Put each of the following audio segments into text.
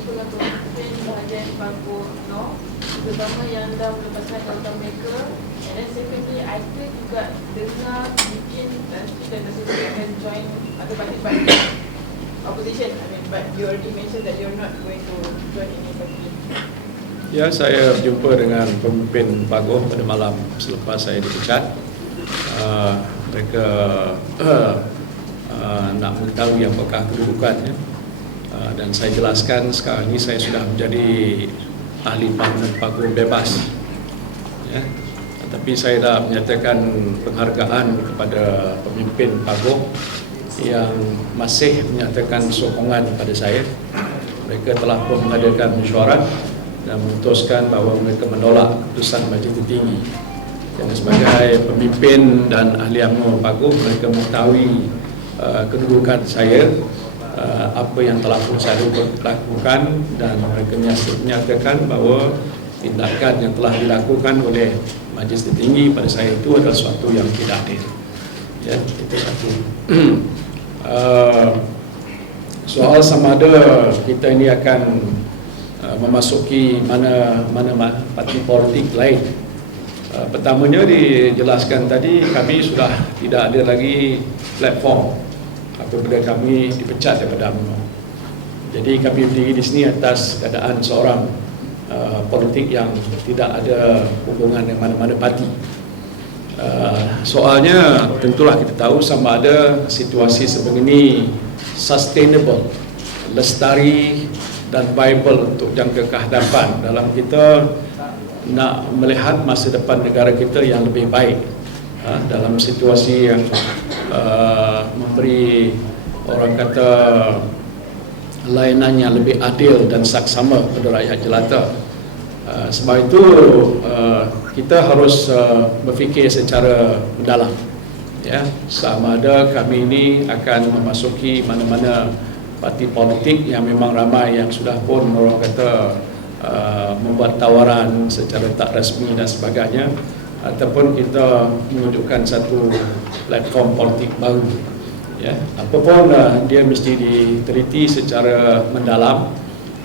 dengan pemimpin bahagian Paku Noh terutama yang dah melepaskan jawatan mereka and then secondly I pun juga dengar mungkin nanti dan Nasir akan join atau parti-parti opposition I mean but you already mentioned that you're not going to join any party Ya, saya berjumpa dengan pemimpin Pagoh pada malam selepas saya dipecat. Uh, mereka uh, uh, nak mengetahui apakah kedudukannya. Uh, dan saya jelaskan sekarang ini saya sudah menjadi ahli Pagoh bebas. Ya. Tapi saya dah menyatakan penghargaan kepada pemimpin Pagoh yang masih menyatakan sokongan kepada saya. Mereka telah pun mengadakan mesyuarat dan memutuskan bahawa mereka menolak keputusan Majlis Tertinggi. Dan sebagai pemimpin dan ahli UMNO Paguh, mereka mengetahui uh, kedudukan saya, uh, apa yang telah pun saya lakukan dan mereka menyatakan bahawa tindakan yang telah dilakukan oleh Majlis Tertinggi pada saya itu adalah sesuatu yang tidak adil. Ya, itu satu. uh, soal sama ada kita ini akan uh, memasuki mana mana parti politik lain. Uh, pertamanya dijelaskan tadi kami sudah tidak ada lagi platform apabila kami dipecat daripada UMNO. Jadi kami berdiri di sini atas keadaan seorang uh, politik yang tidak ada hubungan dengan mana-mana parti. Uh, soalnya tentulah kita tahu sama ada situasi sebegini sustainable, lestari dan viable untuk jangka ke hadapan dalam kita nak melihat masa depan negara kita yang lebih baik uh, dalam situasi yang uh, memberi orang kata layanan yang lebih adil dan saksama kepada rakyat jelata. Uh, sebab itu uh, kita harus uh, berfikir secara mendalam ya sama ada kami ini akan memasuki mana-mana parti politik yang memang ramai yang sudah pun orang kata uh, membuat tawaran secara tak rasmi dan sebagainya ataupun kita menunjukkan satu platform politik baru ya. Apapun uh, dia mesti diteliti secara mendalam.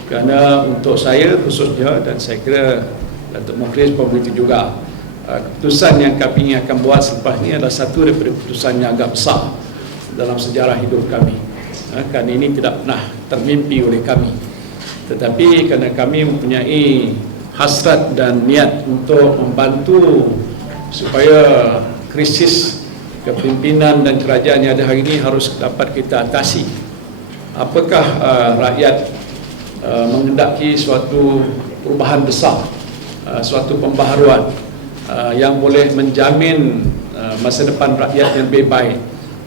Kerana untuk saya khususnya dan saya kira Datuk Mukhlis pun begitu juga uh, keputusan yang kami akan buat selepas ini adalah satu daripada keputusan yang agak besar dalam sejarah hidup kami. Uh, kerana ini tidak pernah termimpi oleh kami. Tetapi kerana kami mempunyai hasrat dan niat untuk membantu supaya krisis kepimpinan dan kerajaan yang ada hari ini harus dapat kita atasi. Apakah uh, rakyat uh, mengendaki suatu perubahan besar uh, suatu pembaharuan uh, yang boleh menjamin uh, masa depan rakyat yang lebih baik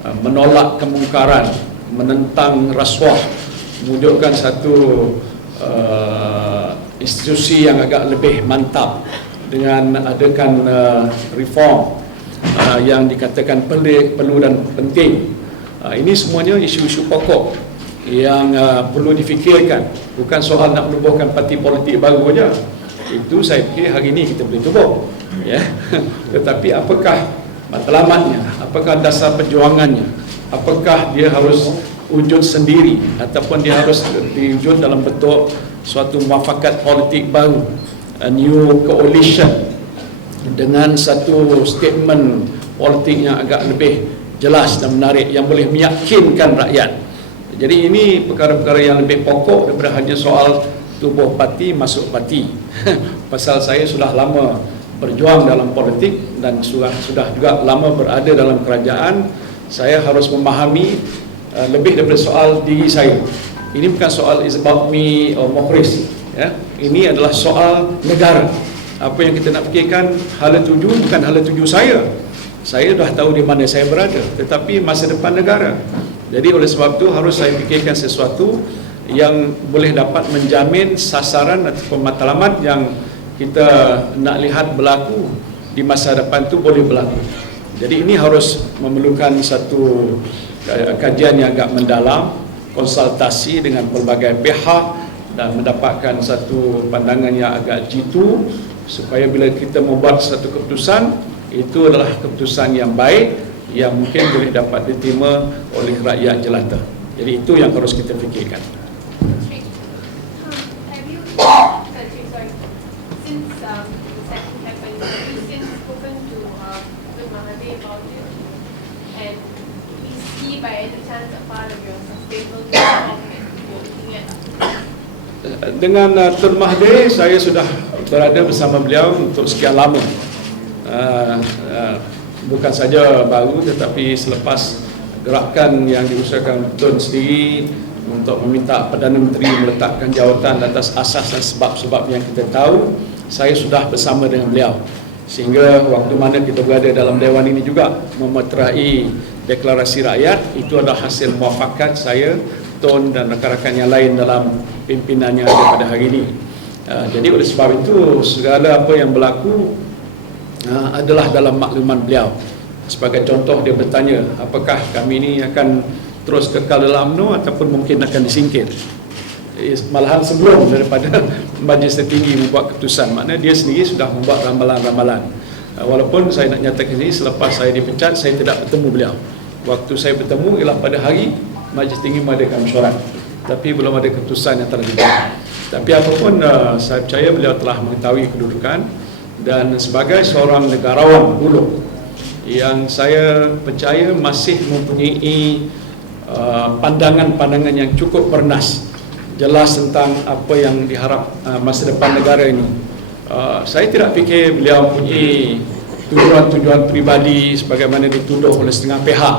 uh, menolak kemungkaran menentang rasuah mewujudkan satu uh, institusi yang agak lebih mantap dengan adakan uh, reform uh, yang dikatakan perlu, perlu dan penting. Uh, ini semuanya isu-isu pokok yang uh, perlu difikirkan. Bukan soal nak menubuhkan parti politik baru saja. Itu saya fikir hari ini kita boleh tubuh. Ya. Tetapi apakah matlamatnya? Apakah dasar perjuangannya? Apakah dia harus wujud sendiri ataupun dia harus diwujud dalam bentuk suatu muafakat politik baru a new coalition dengan satu statement politik yang agak lebih jelas dan menarik yang boleh meyakinkan rakyat. Jadi ini perkara-perkara yang lebih pokok daripada hanya soal tubuh parti masuk parti. Pasal saya sudah lama berjuang dalam politik dan sudah sudah juga lama berada dalam kerajaan, saya harus memahami uh, lebih daripada soal diri saya. Ini bukan soal is about me or Mukhris. Ya. Ini adalah soal negara. Apa yang kita nak fikirkan, hala tuju bukan hala tuju saya. Saya dah tahu di mana saya berada. Tetapi masa depan negara. Jadi oleh sebab itu harus saya fikirkan sesuatu yang boleh dapat menjamin sasaran atau matlamat yang kita nak lihat berlaku di masa depan itu boleh berlaku. Jadi ini harus memerlukan satu kajian yang agak mendalam, konsultasi dengan pelbagai pihak dan mendapatkan satu pandangan yang agak jitu supaya bila kita membuat satu keputusan itu adalah keputusan yang baik yang mungkin boleh dapat diterima oleh rakyat jelata. Jadi itu yang harus kita fikirkan. Uh, dengan uh, Tun Mahathir, saya sudah berada bersama beliau untuk sekian lama. Uh, uh, bukan saja baru tetapi selepas gerakan yang diusahakan Tun sendiri untuk meminta Perdana Menteri meletakkan jawatan atas asas dan sebab-sebab yang kita tahu, saya sudah bersama dengan beliau. Sehingga waktu mana kita berada dalam Dewan ini juga memeterai deklarasi rakyat, itu adalah hasil muafakat saya, Tun dan rakan-rakan yang lain dalam pimpinan yang ada pada hari ini. Uh, jadi oleh sebab itu segala apa yang berlaku uh, adalah dalam makluman beliau. Sebagai contoh dia bertanya, apakah kami ini akan terus kekal dalam UMNO ataupun mungkin akan disingkir. Eh, Malahan sebelum daripada Majlis Tertinggi membuat keputusan, maknanya dia sendiri sudah membuat ramalan-ramalan. Uh, Walaupun saya nak nyatakan ini selepas saya dipecat, saya tidak bertemu beliau. Waktu saya bertemu ialah pada hari Majlis Tinggi mengadakan mesyuarat. Tapi belum ada keputusan yang telah dibuat. Tapi apapun uh, saya percaya beliau telah mengetahui kedudukan dan sebagai seorang negarawan dulu yang saya percaya masih mempunyai uh, pandangan-pandangan yang cukup bernas jelas tentang apa yang diharap uh, masa depan negara ini. Uh, saya tidak fikir beliau mempunyai tujuan-tujuan pribadi sebagaimana dituduh oleh setengah pihak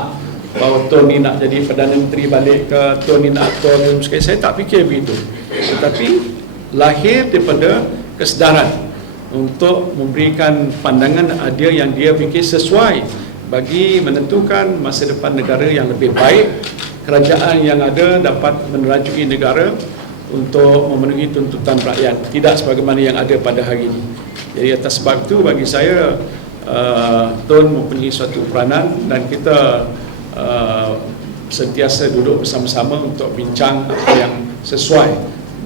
bahawa Tun ni nak jadi Perdana Menteri balik ke Tun ni nak Tun sekali saya tak fikir begitu. Tetapi lahir daripada kesedaran untuk memberikan pandangan dia yang dia fikir sesuai bagi menentukan masa depan negara yang lebih baik kerajaan yang ada dapat menerajui negara untuk memenuhi tuntutan rakyat tidak sebagaimana yang ada pada hari ini. Jadi atas sebab itu bagi saya uh, Tun mempunyai suatu peranan dan kita uh, sentiasa duduk bersama-sama untuk bincang apa yang sesuai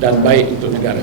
dan baik untuk negara.